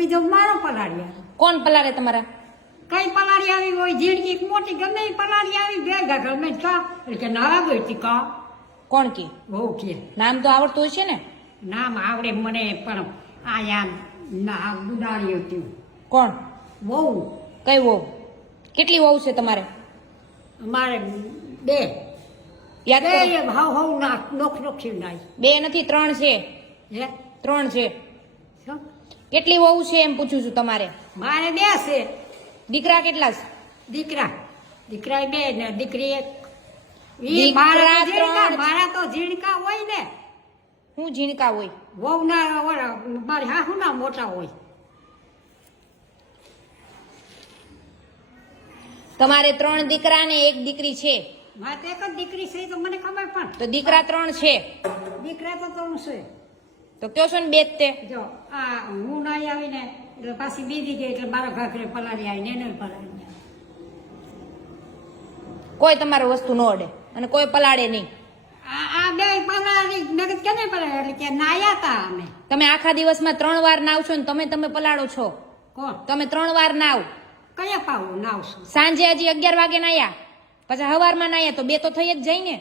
બીજો મારો પલાળી આવે. કોણ પલાળે તમારા? કઈ પલાળી આવી હોય ઝીણકી કે મોટી ગમે એ પલાળી આવી ભેગા ગમે કા એટલે કે ના ગઈ કા કોણ કે? બહુ કે નામ તો આવડતું હશે ને? નામ આવડે મને પણ આયા ના ગુડાળી હતી. કોણ? બહુ કઈ વહુ? કેટલી વહુ છે તમારે? અમારે બે યાદ કરો. બે હાવ હાવ ના નોખ નોખી નાઈ. બે નથી, 3 છે. હે 3 છે. શું? કેટલી વહુ છે એમ પૂછું છું તમારે? મારે બે છે. દીકરા કેટલા છે? દીકરા બે ને દીકરી એક. દીકરા મારા તો ઝીણકા હોય ને. હું ઝીણકા હોય? વહુ ના મારી હાહુ ના મોટા હોય. તમારે 3 દીકરા ને 1 દીકરી છે. મારે એક જ દીકરી છે તો મને ખબર પણ. તો દીકરા 3 છે. દીકરા તો 3 છે. તો કયો છો ને 2 જ તે? જો આ હું નાઈ આવીને એટલે પાછી બીજી ગઈ એટલે મારા ઘાઘરે પલાળી આવીને એને પલાળી આવી. કોઈ તમારી વસ્તુ ન અડે અને કોઈ પલાળે નહીં. આ બે પલાળી મેં કીધું કેને પલાળી એટલે કે નાયા તા અમે. તમે આખા દિવસમાં 3 વાર નાવ છો ને તમે પલાળો છો. કોણ? તમે 3 વાર નાવ. કયા પાવું નાવશું? સાંજે હજી 11 વાગે નાયા, પછી હવારમાં નાયા, તો 2 તો થઈ જ જાય ને.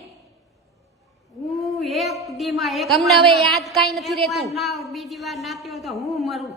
હું એક દીમાં એક તમને વાર હવે નાવ. યાદ કાંઈ નથી એક વાર રહેતું. નાવ બીજી વાર નાતી હોય તો હું મરું.